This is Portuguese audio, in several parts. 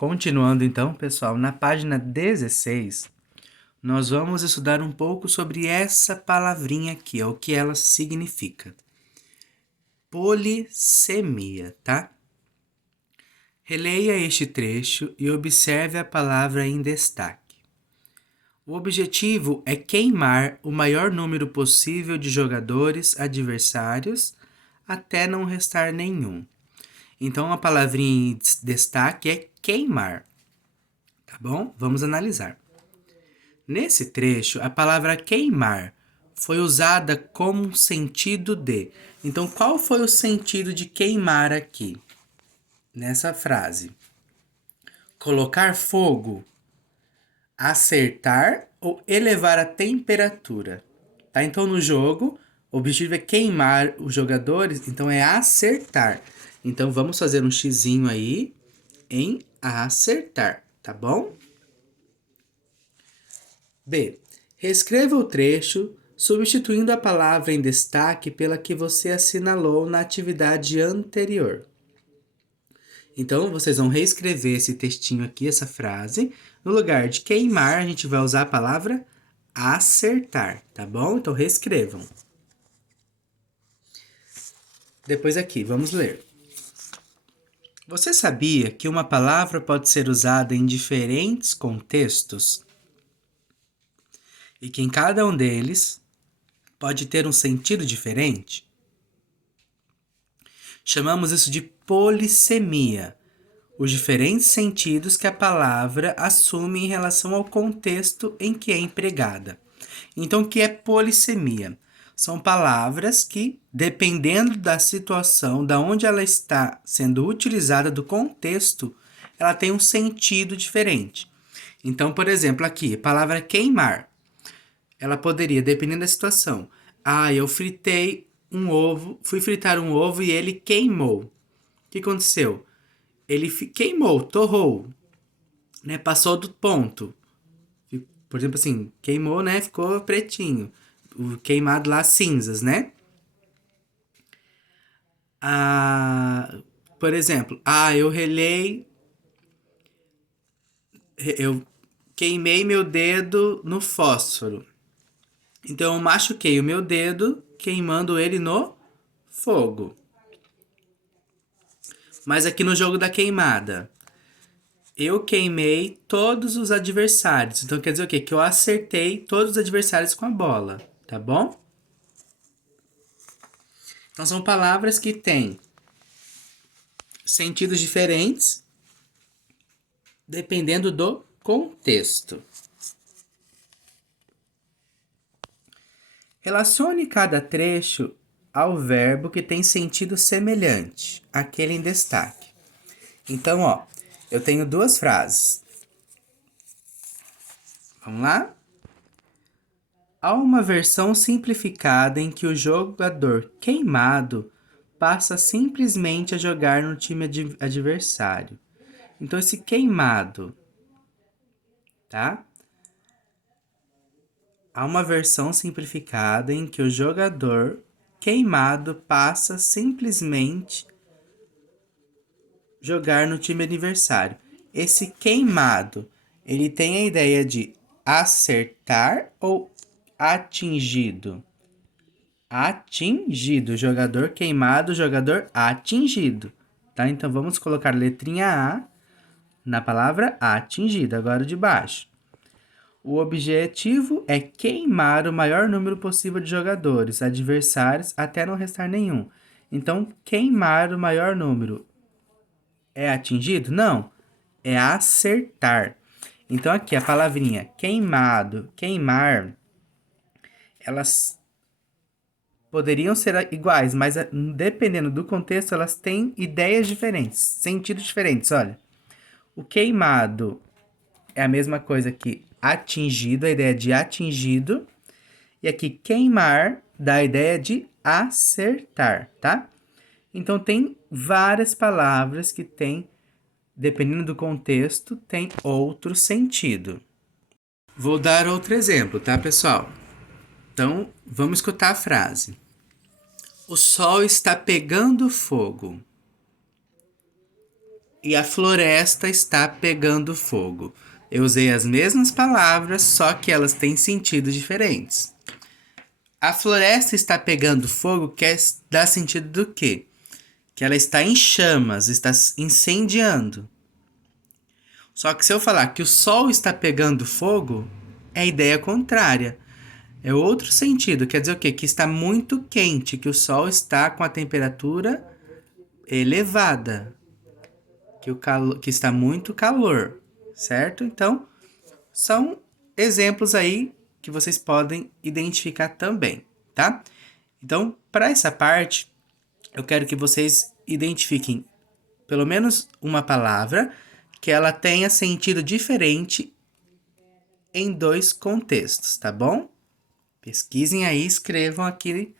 Continuando então, pessoal, na página 16, nós vamos estudar um pouco sobre essa palavrinha aqui, o que ela significa. Polissemia, tá? Releia este trecho e observe a palavra em destaque. O objetivo é queimar o maior número possível de jogadores adversários até não restar nenhum. Então, a palavrinha em destaque é queimar, tá bom? Vamos analisar. Nesse trecho, a palavra queimar foi usada como um sentido de. Então, qual foi o sentido de queimar aqui? Nessa frase. Colocar fogo, acertar ou elevar a temperatura. Tá? Então, no jogo, o objetivo é queimar os jogadores, então é acertar. Então, vamos fazer um xizinho aí em acertar, tá bom? B. Reescreva o trecho, substituindo a palavra em destaque pela que você assinalou na atividade anterior. Então, vocês vão reescrever esse textinho aqui, essa frase. No lugar de queimar, a gente vai usar a palavra acertar, tá bom? Então, reescrevam. Depois aqui, vamos ler. Você sabia que uma palavra pode ser usada em diferentes contextos? E que em cada um deles pode ter um sentido diferente? Chamamos isso de polissemia, os diferentes sentidos que a palavra assume em relação ao contexto em que é empregada. Então, o que é polissemia? São palavras que, dependendo da situação, da onde ela está sendo utilizada, do contexto, ela tem um sentido diferente. Então, por exemplo, aqui, a palavra queimar. Ela poderia, dependendo da situação, eu fritei um ovo, fui fritar um ovo e ele queimou. O que aconteceu? Ele queimou, torrou, né? Passou do ponto. Por exemplo, assim, queimou, né? Ficou pretinho. O queimado lá, cinzas, né? Por exemplo, eu queimei meu dedo no fósforo. Então, eu machuquei o meu dedo queimando ele no fogo. Mas aqui no jogo da queimada, eu queimei todos os adversários. Então, quer dizer o quê? Que eu acertei todos os adversários com a bola, tá bom? Então, são palavras que têm sentidos diferentes dependendo do contexto. Relacione cada trecho ao verbo que tem sentido semelhante, aquele em destaque. Então, eu tenho duas frases. Vamos lá? Há uma versão simplificada em que o jogador queimado passa simplesmente a jogar no time adversário. Então, esse queimado, tá? Há uma versão simplificada em que o jogador queimado passa simplesmente jogar no time adversário. Esse queimado, ele tem a ideia de acertar ou atingido? Atingido, jogador queimado, jogador atingido, tá? Então vamos colocar letrinha A na palavra atingido, agora de baixo. O objetivo é queimar o maior número possível de jogadores adversários até não restar nenhum. Então, queimar o maior número é atingido? Não, é acertar. Então, aqui a palavrinha queimado, queimar, elas poderiam ser iguais, mas dependendo do contexto, elas têm ideias diferentes, sentidos diferentes. Olha, o queimado é a mesma coisa que atingido, a ideia de atingido. E aqui, queimar dá a ideia de acertar, tá? Então, tem várias palavras que têm, dependendo do contexto, tem outro sentido. Vou dar outro exemplo, tá, pessoal? Então, vamos escutar a frase. O sol está pegando fogo. e a floresta está pegando fogo. Eu usei as mesmas palavras, só que elas têm sentidos diferentes. A floresta está pegando fogo quer dar sentido do quê? Que ela está em chamas, está incendiando. Só que se eu falar que o sol está pegando fogo, é a ideia contrária. É outro sentido, quer dizer o quê? Que está muito quente, que o sol está com a temperatura elevada, que está muito calor, certo? Então, são exemplos aí que vocês podem identificar também, tá? Então, para essa parte, eu quero que vocês identifiquem pelo menos uma palavra que ela tenha sentido diferente em dois contextos, tá bom? Pesquisem aí, escrevam aqui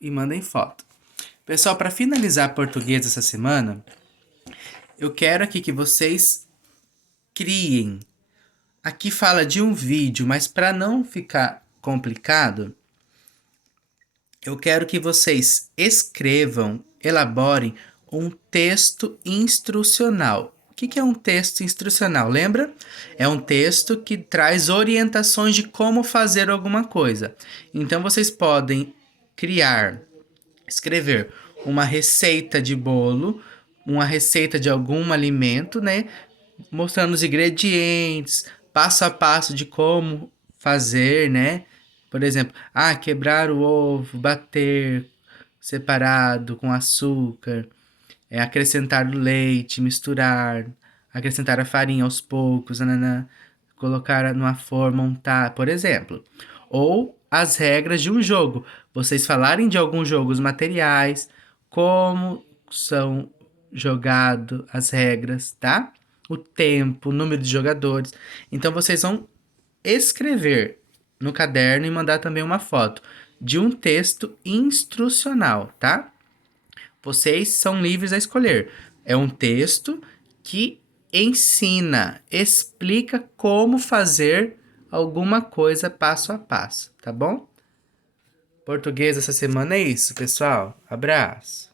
e mandem foto. Pessoal, para finalizar português essa semana, eu quero aqui que vocês criem. Aqui fala de um vídeo, mas para não ficar complicado, eu quero que vocês escrevam, elaborem um texto instrucional. O que é um texto instrucional? Lembra? É um texto que traz orientações de como fazer alguma coisa. Então vocês podem escrever uma receita de bolo, uma receita de algum alimento, né? Mostrando os ingredientes, passo a passo de como fazer, né? Por exemplo, quebrar o ovo, bater separado com açúcar, acrescentar o leite, misturar, acrescentar a farinha aos poucos, nananã, colocar numa forma, montar, por exemplo. Ou as regras de um jogo. Vocês falarem de algum jogo, os materiais, como são jogados as regras, tá? O tempo, o número de jogadores. Então vocês vão escrever no caderno e mandar também uma foto de um texto instrucional, tá? Vocês são livres a escolher. É um texto que ensina, explica como fazer alguma coisa passo a passo, tá bom? Português essa semana é isso, pessoal. Abraço.